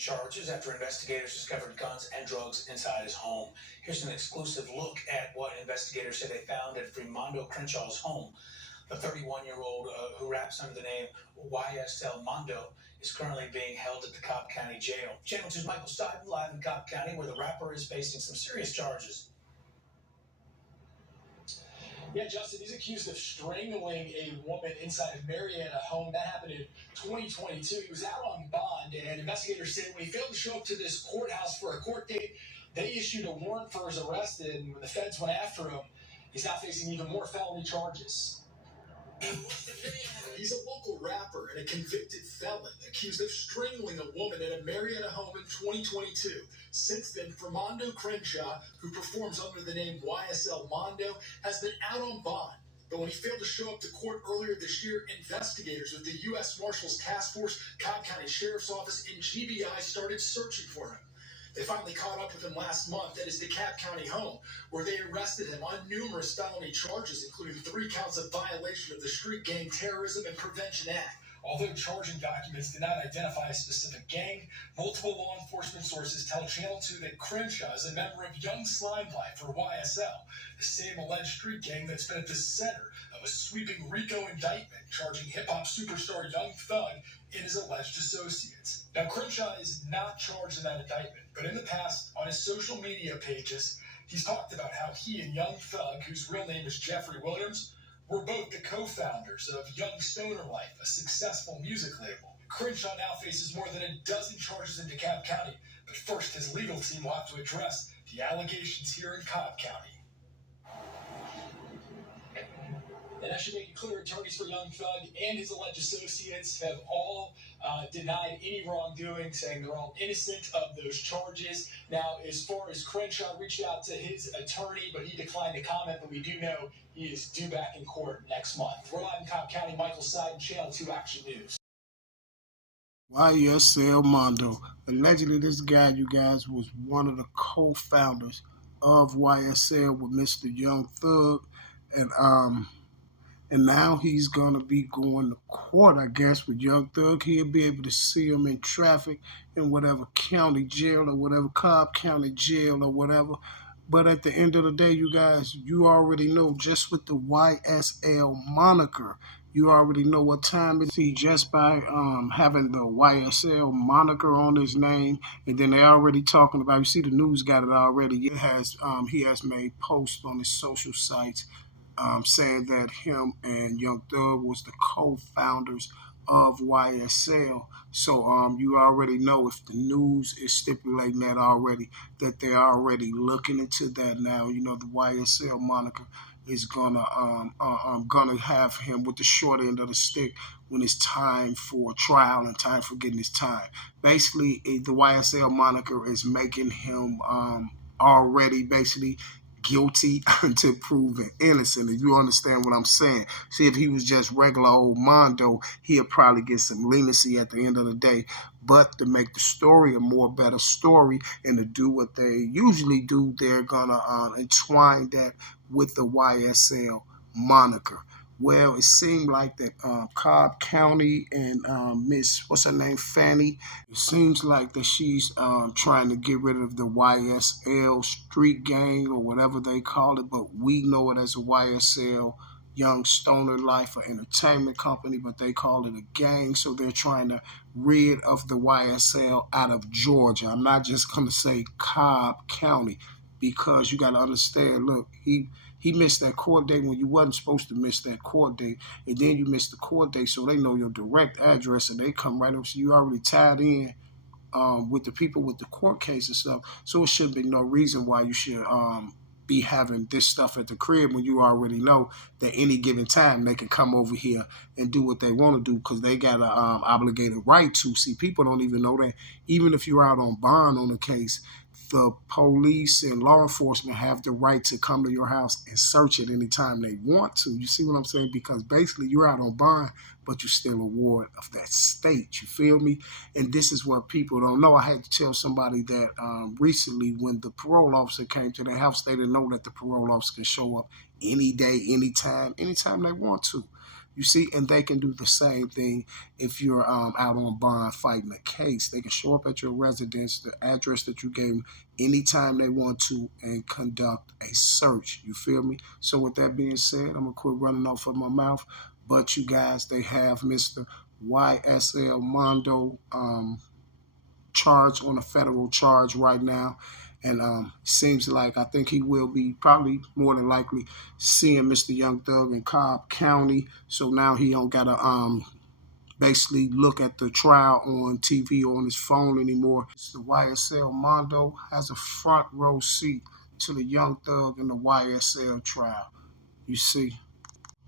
charges after investigators discovered guns and drugs inside his home. Here's an exclusive look at what investigators say they found at Fremando Crenshaw's home. The 31-year-old who raps under the name YSL Mondo is currently being held at the Cobb County Jail. Channel 2's Michael Seiden live in Cobb County, where the rapper is facing some serious charges. Yeah, Justin, he's accused of strangling a woman inside of Marietta home. That happened in 2022. He was out on bond, and investigators said when he failed to show up to this courthouse for a court date, they issued a warrant for his arrest, and when the feds went after him, he's now facing even more felony charges. He's a local rapper and a convicted felon accused of strangling a woman at a Marietta home in 2022. Since then, Fremando Crenshaw, who performs under the name YSL Mondo, has been out on bond. But when he failed to show up to court earlier this year, investigators with the U.S. Marshals Task Force, Cobb County Sheriff's Office, and GBI started searching for him. They finally caught up with him last month at his DeKalb County home, where they arrested him on numerous felony charges, including 3 counts of violation of the Street Gang Terrorism and Prevention Act. Although charging documents did not identify a specific gang, multiple law enforcement sources tell Channel 2 that Crenshaw is a member of Young Slime Life, or YSL, the same alleged street gang that's been at the center of a sweeping RICO indictment charging hip-hop superstar Young Thug and his alleged associates. Now, Crenshaw is not charged in that indictment, but in the past, on his social media pages, he's talked about how he and Young Thug, whose real name is Jeffrey Williams, were both the co-founders of Young Stoner Life, a successful music label. Crenshaw now faces more than a dozen charges in DeKalb County, but first his legal team will have to address the allegations here in Cobb County. And I should make it clear, attorneys for Young Thug and his alleged associates have all denied any wrongdoing, saying they're all innocent of those charges. Now, as far as Crenshaw, reached out to his attorney, but he declined to comment, but we do know he is due back in court next month. We're live in Cobb County. Michael Seiden, Channel 2 Action News. YSL Mondo. Allegedly, this guy, you guys, was one of the co-founders of YSL with Mr. Young Thug, and now he's going to be going to court, I guess, with Young Thug. He'll be able to see him in traffic in whatever county jail or whatever Cobb County jail or whatever. But at the end of the day, you guys, you already know, just with the YSL moniker, you already know what time it is just by having the YSL moniker on his name. And then they're already talking about, you see the news got it already. It has he has made posts on his social sites saying that him and Young Thug was the co-founders of YSL. So you already know, if the news is stipulating that already, that they're already looking into that now. You know, the YSL moniker is gonna have him with the short end of the stick when it's time for trial and time for getting his time. Basically, the YSL moniker is making him already basically guilty until proven innocent. If you understand what I'm saying. See, if he was just regular old Mondo, he'll probably get some leniency at the end of the day. But to make the story a more better story and to do what they usually do, they're gonna entwine that with the YSL moniker. Well, it seemed like that Cobb County and Miss, what's her name, Fanny, it seems like that she's trying to get rid of the YSL street gang or whatever they call it, but we know it as a YSL Young Stoner Life or Entertainment Company, but they call it a gang, so they're trying to rid of the YSL out of Georgia. I'm not just going to say Cobb County, because you got to understand, look, he missed that court date when you wasn't supposed to miss that court date, and then you missed the court date, so they know your direct address, and they come right up, so you already tied in with the people with the court case and stuff, so it should be no reason why you should be having this stuff at the crib when you already know that any given time they can come over here and do what they want to do, because they got an obligated right to. See, people don't even know that even if you're out on bond on a case, the police and law enforcement have the right to come to your house and search it anytime they want to. You see what I'm saying? Because basically you're out on bond, but you're still a ward of that state. You feel me? And this is what people don't know. I had to tell somebody that recently, when the parole officer came to their house, they didn't know that the parole officer can show up any day, anytime they want to. You see, and they can do the same thing if you're out on bond fighting a case. They can show up at your residence, the address that you gave them, anytime they want to, and conduct a search. You feel me? So with that being said, I'm gonna quit running off of my mouth. But you guys, they have Mr. YSL Mondo charged on a federal charge right now. And seems like I think he will be probably more than likely seeing Mr. Young Thug in Cobb County. So now he don't gotta basically look at the trial on TV or on his phone anymore. The YSL Mondo has a front row seat to the Young Thug and the YSL trial. You see.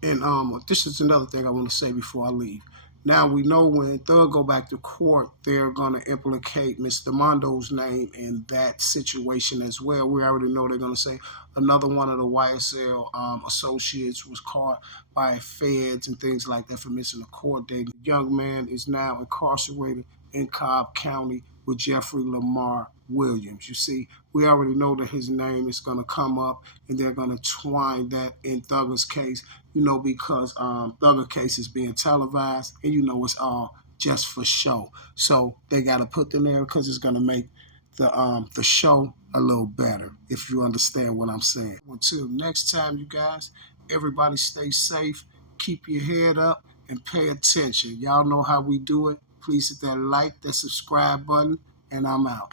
And this is another thing I want to say before I leave. Now we know when Thug go back to court, they're gonna implicate Mr. Mondo's name in that situation as well. We already know they're gonna say another one of the YSL associates was caught by feds and things like that for missing a court date. The young man is now incarcerated in Cobb County with Jeffrey Lamar Williams. You see, we already know that his name is going to come up and they're going to twine that in Thugger's case, because Thugger case is being televised and it's all just for show. So they got to put them there because it's going to make the show a little better, if you understand what I'm saying. Until next time, you guys, everybody stay safe, keep your head up, and pay attention. Y'all know how we do it. Please hit that like, that subscribe button, and I'm out.